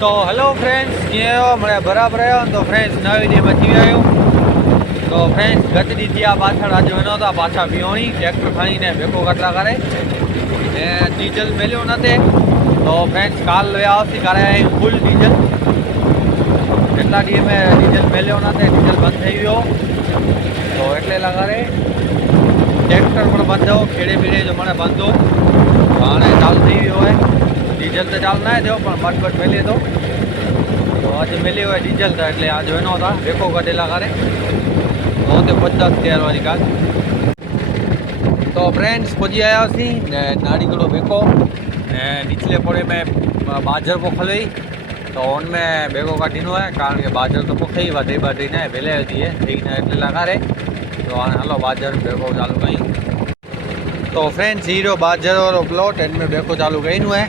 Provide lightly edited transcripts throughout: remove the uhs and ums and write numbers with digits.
तो hello friends कीअं आहियो मैं बराबर आहियो तो फ्रेंड्स नवे ॾींहं में अची विया आहियूं तो फ्रेंड्स गत ॾींहुं थी विया पाछड़ अॼु वञो था पाछा बीहोणी ट्रैक्टर खणी ने बेको कतरा करे ऐं डीजल मिलियो न थिए तो फ्रेंड्स काल विया हुआसीं कराए आहियूं फुल डीजल કેટલા ॾींहं में डीजल मिलियो न थिए डीजल बंदि થઈ वियो तो એટલે લગારે ट्रैक्टर પણ બંધ हो खेड़े पीड़े जो મને બંધ हो हाणे चालू થઈ वियो है डीजल तो चालू ना थियो पण मटबट मिले तो अज मिले हुए डीजल था એટલે आज वञो था बेको कढेला करे तो हुते पहुचंदासीं 13 वारी ॻाल्हि तो फ्रेंड्स पुॼी आयासीं ने नाड़ीगढ़ो बेको ने निचले पोड़े में बाजर पोखल हुई तो उनमें बेको काढीनो है कारण के बाजर तो पोखे ही वधे बाटी ने वेले थी है ठीक ने એટલે लगारे तो हाणे हलो बाजर बेको चालू कयूं तो फ्रेंड्स हीरो बाजर वारो प्लॉट इनमें बेको चालू कयूं है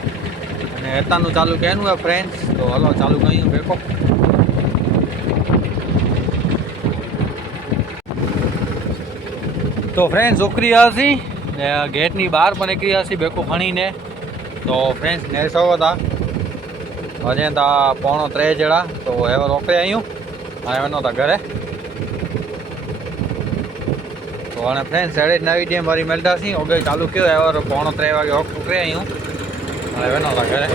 ने हितां चालू कयूं है फ्रेंड्स तो हलो चालू कयूं बेको तो फ्रेंड्स उकरी आसी गेट नी बहार पर निकली आसी बेको खणी ने तो फ्रेंड्स ने सो था अजे था 2:45 जड़ा तो एवर रोके आयूं हाणे वनो था घरे तो हाणे फ्रेंड्स 9:30 वारी मिलदासीं ओगे चालू कियो एवर 2:45 वागे रोके आयूं हाणे वनो था घरे।